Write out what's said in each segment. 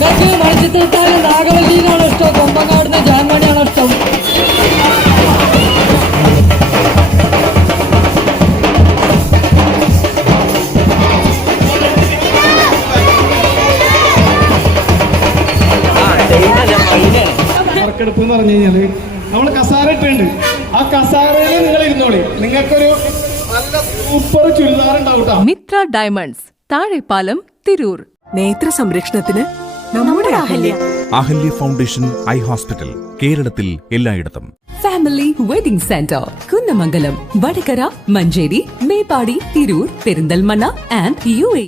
നിങ്ങൾക്ക് മത്സ്യത്തൊട്ടാൽ നാഗവല്ലിനാണോ ഇഷ്ടം? കൊമ്പങ്ങാടുന്ന ജാൻമണിയാണോ ഇഷ്ടം? നറുക്കെടുപ്പ് എന്ന് പറഞ്ഞു കഴിഞ്ഞാൽ നമ്മൾ കസാര ഇട്ടുണ്ട് ആ കസാരയിൽ നിങ്ങൾ ഇരുന്നോളി. നിങ്ങൾക്കൊരു നല്ല സൂപ്പർ ചുരിദാർ ഉണ്ടാവും. മിത്ര ഡയമണ്ട്സ് താഴെപ്പാലം തിരൂർ. നേത്ര സംരക്ഷണത്തിന് നമ്മുടെ Ahalya. Ahalya. Foundation eye hospital കേരളത്തിൽ എല്ലായിടത്തും. Family wedding centre Kunnamangalam Vadakara Manjeri Meppadi Tirur Perinthalmanna and U A.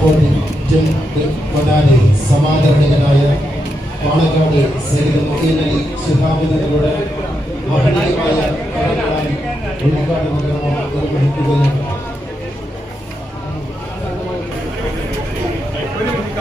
കോടി ജംഗ് മനാലി സമാദരണീയനായ പാണക്കാട് സൈനിക മൊഹീനലി ശിഹാബിനങ്ങളുടെ മഹനീയമായ ഉദ്ഘാടനം നിർവഹിക്കുകയാണ്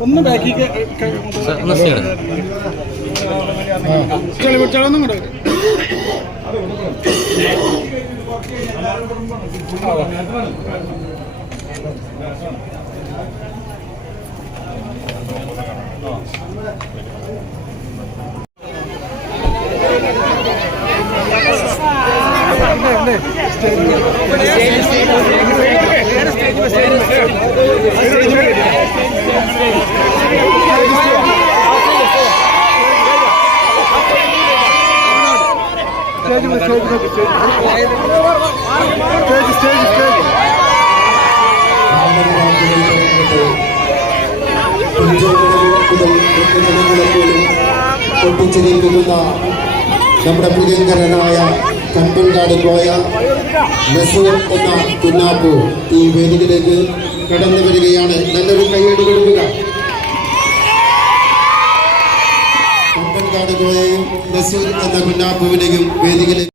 ഒന്ന് ബാക്കിക്ക് ചെളിമുച്ചാളൊന്നും കൂടെ പൊട്ടിച്ചിരിക്കുന്ന നമ്മുടെ പ്രിയങ്കരനായ കമ്പൻകാട് പോയ നസൂർ എന്ന കുഞ്ഞാപ്പു ഈ വേദിയിലേക്ക് കടന്നു വരികയാണ്. നല്ലൊരു കൈയടി കൊടുക്കുക. കമ്പൻകാട് നസൂർ വേദിയിലേക്ക്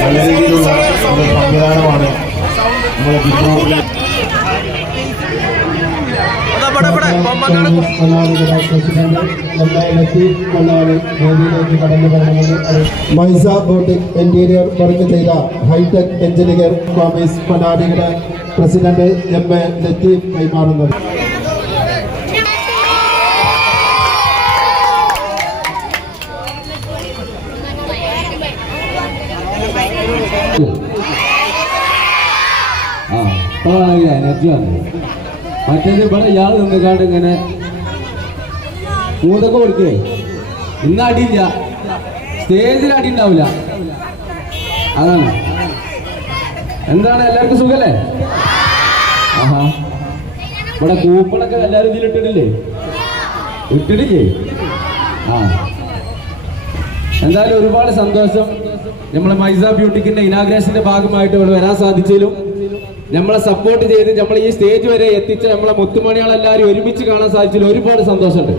നല്ല രീതിയിലുള്ള സംവിധാനമാണ് നമ്മുടെ ജില്ലയിൽ മൈസ ബോട്ടിക് ഇന്റീരിയർ വർക്ക് ചെയ്ത ഹൈടെക് എഞ്ചിനീയർ കോമേഴ്സ് പനാടിയുടെ പ്രസിഡന്റ് എം എ ലത്തീഫ് കൈമാറുന്നത് ആ എനർജി വന്നു മറ്റേത് ഇവിടെ ഇയാൾ നിന്നുകാണ്ട് ഇങ്ങനെ മൂതൊക്കെ കൊടുക്കേ. ഇന്ന് അടിയില്ല. സ്റ്റേജിൽ അടി ഉണ്ടാവില്ല അതാണ്. എന്താണ്? എല്ലാവർക്കും സുഖല്ലേ? ആഹാ. ഇവിടെ കൂപ്പണൊക്കെ എല്ലാവരും ഇതിൽ ഇട്ടിട്ടില്ലേ? ഇട്ടിട്ടില്ലേ? ആ. എന്തായാലും ഒരുപാട് സന്തോഷം. നമ്മളെ മൈസ ബ്യൂട്ടിക്കിന്റെ ഇനാഗ്രേഷന്റെ ഭാഗമായിട്ട് ഇവിടെ വരാൻ സാധിച്ചതിലും നമ്മളെ സപ്പോർട്ട് ചെയ്ത് നമ്മൾ ഈ സ്റ്റേജ് വരെ എത്തിച്ച് നമ്മളെ മുത്തുമണികളെല്ലാവരും ഒരുമിച്ച് കാണാൻ സാധിച്ചതിൽ ഒരുപാട് സന്തോഷമുണ്ട്.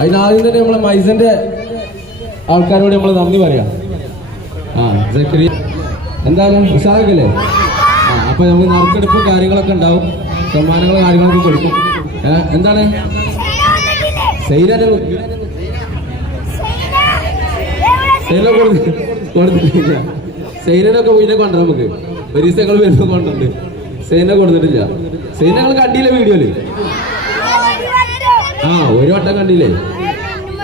അതിനാദ്യം തന്നെ നമ്മളെ മൈസന്റെ ആൾക്കാരോട് നമ്മൾ നന്ദി പറയാം. ആ എന്തായാലും ഉഷാറക്കല്ലേ ആ അപ്പൊ നമുക്ക് നറുക്കെടുപ്പ് കാര്യങ്ങളൊക്കെ ഉണ്ടാവും. സമ്മാനങ്ങൾ കാര്യങ്ങളൊക്കെ കൊടുക്കും. എന്താണ്? സൈനന്റെ സൈന കൊടുത്ത് കൊടുത്തിട്ടില്ല. സൈനനൊക്കെ പിന്നെ കൊണ്ടുവരാം നമുക്ക്. ഒരു ദിവസം ഞങ്ങൾ വരുമ്പോൾ കൊണ്ടുണ്ട് സൈനെ കൊടുത്തിട്ടില്ല. സൈന ഞങ്ങൾ കണ്ടില്ല വീഡിയോയിൽ? ആ ഒരു വട്ടം കണ്ടില്ലേ?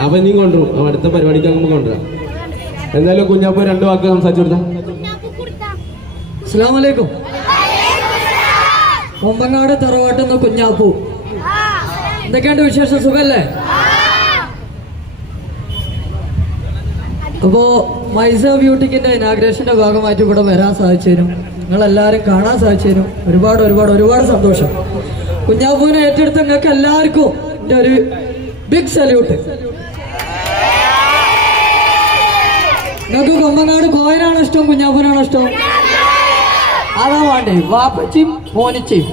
അപ്പൊ നീ കൊണ്ടുവരും. അടുത്ത പരിപാടിക്ക് ആകുമ്പോൾ കൊണ്ടുവരാം. എന്തായാലും കുഞ്ഞാപ്പ രണ്ട് വാക്ക് സംസാരിച്ചു കൊടുത്താ. അസ്സാം വലൈക്കും കൊമ്പങ്ങാട് തറവാട്ടുന്ന കുഞ്ഞാപ്പു. എന്തൊക്കെയുണ്ട് വിശേഷം? സുഖല്ലേ? അപ്പോ മൈസ ബ്യൂട്ടിക്കിന്റെ ഇനാഗ്രേഷന്റെ ഭാഗമായിട്ട് ഇവിടെ വരാൻ സാധിച്ചതിനും നിങ്ങൾ എല്ലാവരും കാണാൻ സാധിച്ചതിനും ഒരുപാട് ഒരുപാട് ഒരുപാട് സന്തോഷം. കുഞ്ഞാപ്പൂവിനെ ഏറ്റെടുത്ത നിങ്ങൾക്ക് എല്ലാവർക്കും എന്റെ ഒരു ബിഗ് സല്യൂട്ട് നിങ്ങൾക്ക് കൊമ്പനാട് കോയനാണോ ഇഷ്ടം കുഞ്ഞാപ്പൂനാണോ ഇഷ്ടം? അതാ വേണ്ടേ. വാപ്പച്ചിയും മോനിച്ചയും.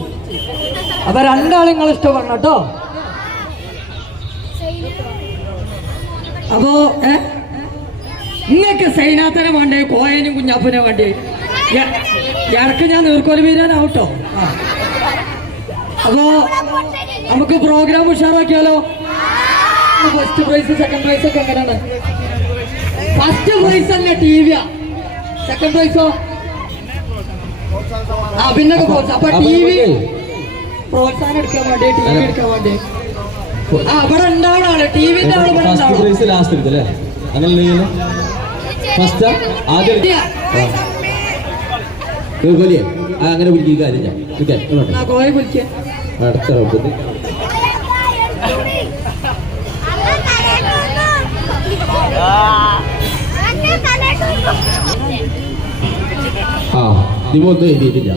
അപ്പൊ രണ്ടാളും നിങ്ങൾ ഇഷ്ടപ്പെടണം കേട്ടോ. അപ്പോ ഏ? നിങ്ങൾക്ക് സൈനാത്തനെ വേണ്ടേ? കോയനും കുഞ്ഞാപ്പനെ വേണ്ടേ? ഇറക്ക് ഇടയ്ക്ക് ഞാൻ നീർക്കോലി വീരാനാവട്ടോ? അപ്പോ നമുക്ക് പ്രോഗ്രാം ഉഷാറാക്കിയാലോ? ഫസ്റ്റ് പ്രൈസ് സെക്കൻഡ് പ്രൈസ് ഒക്കെ എങ്ങനെയാണ്? ഫസ്റ്റ് പ്രൈസ് തന്നെ ടി വിയാ സെക്കൻഡ് പ്രൈസോ ആ പിന്നെ അപ്പൊ ടി വി പ്രോത്സാഹനം എടുക്കാൻ വേണ്ടി? ടി വി എടുക്കാൻ വേണ്ടി? ആ ഇവിടെ ഉണ്ടാവണ ആൾ. ടി വിന്റെ ആൾ ഇവിടെ ഉണ്ടാവണം പ്രൈസ് ലാസ്റ്റ് എടുത്തല്ലേ അങ്ങനെ ഫസ്റ്റ് ആദ്യം അങ്ങനെ വിളിക്കുക കാര്യം ഞാൻ വിളിക്കാൻ അടുത്ത റൗണ്ടിൽ ആ ഒന്നും എഴുതിയിട്ടില്ല.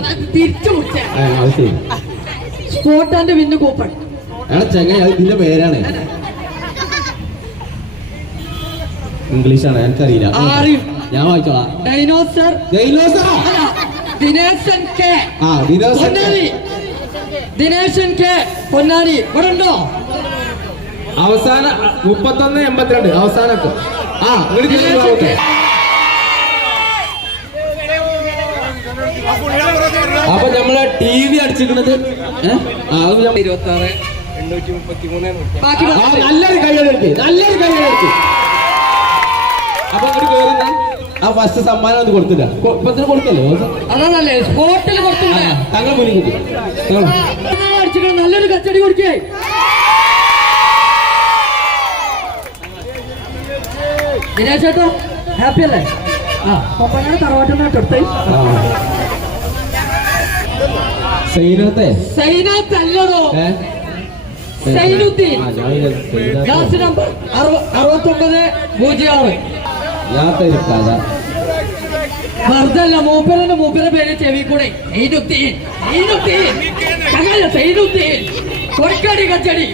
Spot and win coupon. എടാ ചെങ്ങ അത് ഇതിന്റെ പേരാണ്. ഇംഗ്ലീഷാണ് എനിക്കറിയില്ല. ഞാൻ വായിച്ചോളാം. Dinosaur dinosaur Dineshan K. ആ ദിനേശൻ ദിനേശൻ കെ പൊന്നാനി. ഇവിടെ ഉണ്ടോ അവസാന മുപ്പത്തൊന്ന് എൺപത്തിരണ്ട് അവസാനത്തെ. ആ ഇങ്ങോട്ട്. അപ്പൊ നമ്മളെ ടി വി അടിച്ചിരിക്കുന്നത് ഇരുപത്തി ആറ് എണ്ണൂറ്റി മുപ്പത്തി മൂന്ന് നല്ലൊരു കൈയ്യടിക്ക് നല്ലൊരു കൈയ്യടിക്ക് അപ്പൊ ഇങ്ങോട്ട് കേറുന്ന ആ ഫസ്റ്റ് സമ്മാനം അത് കൊടുത്തില്ല. ഇപ്പൊ കൊടുക്കല്ലോ? അതല്ലേ സ്പോട്ടിൽ കൊടുത്തില്ലേ. തങ്ങൾ മുന്നിൽ കിട്ടി നല്ലൊരു കച്ചടി കൊടുക്കേ. ദിനേശ് ചേട്ടോ ഹാപ്പി അല്ലേ? ആ തൊട്ട് ആ. സൈനത്തെ? സൈനാത്ത് സൈനുദ്ദീൻ. നമ്പർ പൂജ്യം ആറ്. മൂപ്പരന്റെ മൂപ്പരുടെ പേര് ചെവി കൂടെ. സൈനുദ്ദീൻ സൈനുദ്ദീൻ ചങ്ങല സൈനുദ്ദീൻ കൊടക്കടി കച്ചടി.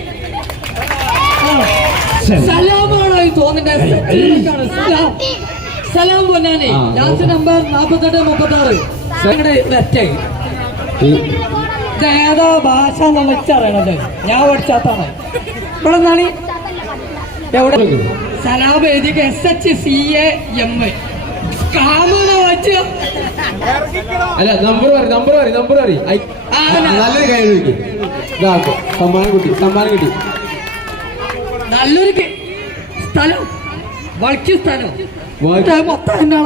ആ. സലാമാണോ ഈ തോന്നുന്നത് സലാം. സലാം പൊന്നാനി. നമ്പർ നാപ്പത്തെട്ട് മുപ്പത്തി ആറ് ലെറ്റായി ഏതാ ഭാഷ ഞാൻ പഠിച്ചാത്താണ് ഇവിടെ നിന്നാണ്. എവിടെ? സലാം എഴുതിയ S H C A M കാമന വച്ച് അല്ല നമ്പർ പറയും നമ്പർ പറയും നമ്പർ പറയും നല്ലൊരു കൈ വിളിക്കും സമ്മാനം കിട്ടി സമ്മാനം കിട്ടി. നല്ലൊരു സ്ഥലം. വളയ്ക്ക് സ്ഥലം.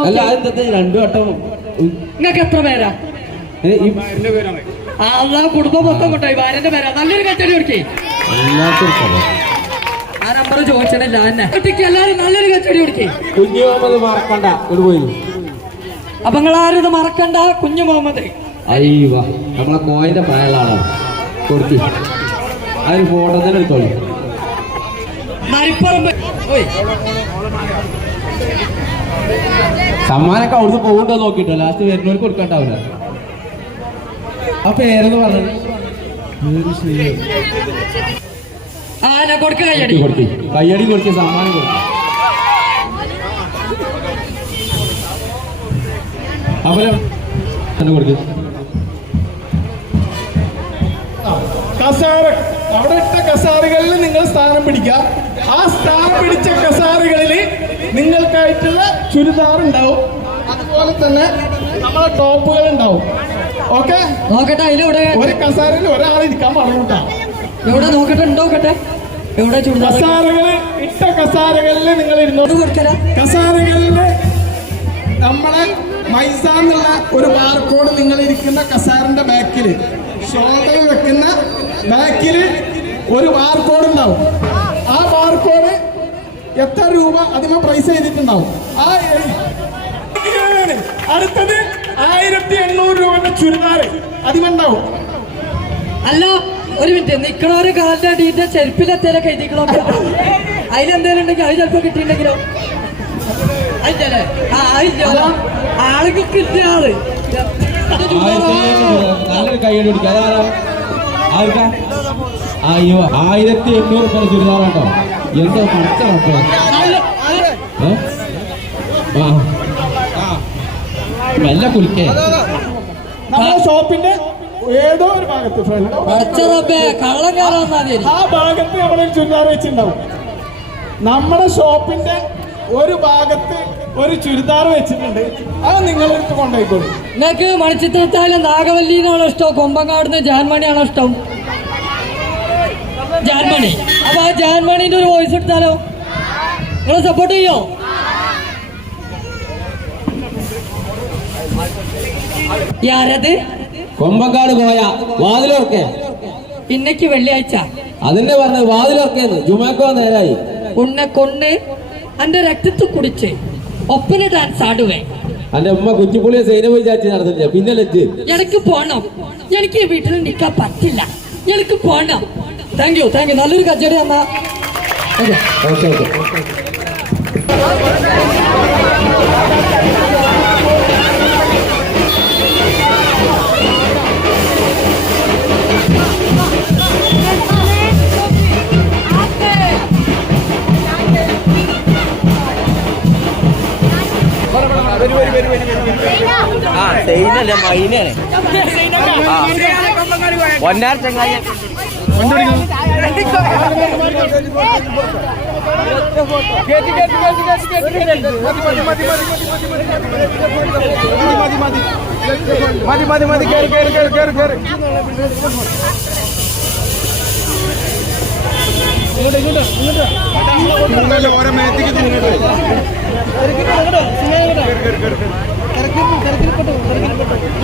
അല്ല അതെന്താ രണ്ടു വട്ടം നിങ്ങൾക്ക് എത്ര പേരാ? ആ കുടുംബം മൊത്തം കൊണ്ടായി വാരന്റെ പേരാ. നല്ലൊരു കച്ചടി ഒരുക്കി കഥ. ആ നമ്പർ ചോദിച്ചിട്ടില്ല കുട്ടിക്ക് എല്ലാരും നല്ലൊരു കച്ചടി കുടിക്കേ. കുഞ്ഞു മുഹമ്മദ് മറക്കണ്ട ഇവിടെ പോയി. അപ്പൊ നിങ്ങൾ ആരും ഇത് മറക്കണ്ട കുഞ്ഞു മുഹമ്മദ് അയ്യോ നമ്മളെ കോയിന്റെ പ്രായമുള്ള ആളാണ് കൊടുത്തി അതിന് ഫോട്ടോ തന്നെ എടുത്തോളൂ. നരിപ്പറമ്പ് ഓയ്. സമ്മാനൊക്കെ അവിടുന്ന് പോകണ്ടോ നോക്കിട്ടോ. ലാസ്റ്റ് വരുന്നവർക്ക് കൊടുക്കണ്ടാവില്ല. ആ പേരെന്ന് പറഞ്ഞത് ഞാൻ കൊടുക്ക കയ്യടി. കൊടുത്തി കയ്യടി കൊടുത്തി സമ്മാനം കൊടുത്തി അവരെ കൊടുത്തു കസാര അവിടെ ഇട്ട കസാറുകളിൽ നിങ്ങൾ സ്ഥാനം പിടിക്കുക. ആ സ്ഥാനം പിടിച്ച കസാറുകളിൽ നിങ്ങൾക്കായിട്ടുള്ള ചുരിദാർ ഉണ്ടാവും. അതുപോലെ തന്നെ നമ്മളെ ടോപ്പുകൾ ഉണ്ടാവും. ഓക്കെ? നോക്കട്ടെ അതിലെവിടെ ഒരു കസാരയിൽ ഒരാൾ ഇരിക്കാൻ പറഞ്ഞുട്ടാ. എവിടെ നോക്കട്ടെ? ഉണ്ടോക്കട്ടെ എവിടെ ചുടുതാറ് കസാരകൾ ഇട്ട കസാരകളിൽ നിങ്ങൾ ഇരുന്നോട്ട് കൊടുക്കല? കസാരകളിൽ നമ്മളെ മൈസ എന്നുള്ള ഒരു ബാർകോഡ് നിങ്ങൾ ഇരിക്കുന്ന കസാറിന്റെ ബാക്കിൽ ഷോൾഡറിൽ വെക്കുന്ന ബാക്കിൽ ഒരു ബാർകോഡ് ഉണ്ടാവും. ആ ബാർകോഡ് എത്ര രൂപ അതിമ പ്രൈസ് ചെയ്തിട്ടുണ്ടാവും? ആ അടുത്തത് ആയിരത്തി എണ്ണൂറ് രൂപയുടെ ചുരിദാർ അതിമുണ്ടാവും അല്ല ഒരു മിനിറ്റ് നിക്കണോര് കാലിന്റെ അടിയിന്റെ ചെരുപ്പിലെത്തേലൊക്കെ എഴുതിക്കണോ അതിലെന്തേലും ഉണ്ടെങ്കിൽ അത് ചിലപ്പോ കിട്ടിയിട്ടുണ്ടെങ്കിലോ? ആ ആളുകൾ കിട്ടിയ ആൾ. അയ്യോ ആയിരത്തി എണ്ണൂറ് രൂപ ചുരിദാറാട്ടോ എന്തോ. ആ. മെല്ലെ കുലിക്കേ ഷോപ്പിന്റെ ഏതോ ഒരു ഭാഗത്ത് ആ ഭാഗത്ത് നമ്മളൊരു ചുരിദാർ വെച്ചിട്ടുണ്ടാവും. നമ്മുടെ ഷോപ്പിന്റെ ഒരു ഭാഗത്ത് ഒരു ചുരിദാർ വെച്ചിട്ടുണ്ട്. അത് നിങ്ങളെടുത്ത് കൊണ്ടുപോയിക്കോളൂ. നിങ്ങൾക്ക് നാഗവല്ലി നാഗവല്ലിനാണോ ഇഷ്ടം? കൊമ്പങ്ങാടുന്ന് ജാൻമണിയാണോ ഇഷ്ടം? ജാൻമണി. അപ്പൊ ആ ജാൻമണിന്റെ ഒരു വോയിസ് എടുത്താലോ? നിങ്ങൾ സപ്പോർട്ട് ചെയ്യോ? ആരത് കൊമ്പക്കാട് പോയ വാതിലോർക്കെ. ഇന്നയ്ക്ക് വെള്ളിയാഴ്ച. അതിന്റെ പറഞ്ഞത് വാതിലോർക്കേന്ന്. ജുമാക്കോ നേരായി. ഉണ്ണെ കൊണ്ണ് അന്റെ രക്തത്തിൽ കുടിച്ച് ഒപ്പന ഡാൻസ് ആടുവേ അന്റെ ഉമ്മ കുച്ചിപ്പുള്ളിയെ സൈനപോയി ചാച്ചി നടന്നില്ല. പിന്നെ ലജ്ജ്. എനിക്ക് പോണം. എനിക്ക് ഈ വീട്ടിൽ നിൽക്കാൻ പറ്റില്ല. എനിക്ക് പോണം. താങ്ക് യു താങ്ക് യു നല്ലൊരു കച്ചവടി അമ്മ ഓക്കെ. Okay okay. ആ മൈനല്ലേ മൈനാണ് ഒന്നാർ ചങ്ങായി. മതി മതി മതി കയറി കയറി കയറി കയറി കയറി ഇങ്ങോട്ട്. ഓരോ മേത്തേക്ക് തിരക്കിൽപ്പെട്ടു തിരക്കിൽപ്പെട്ടു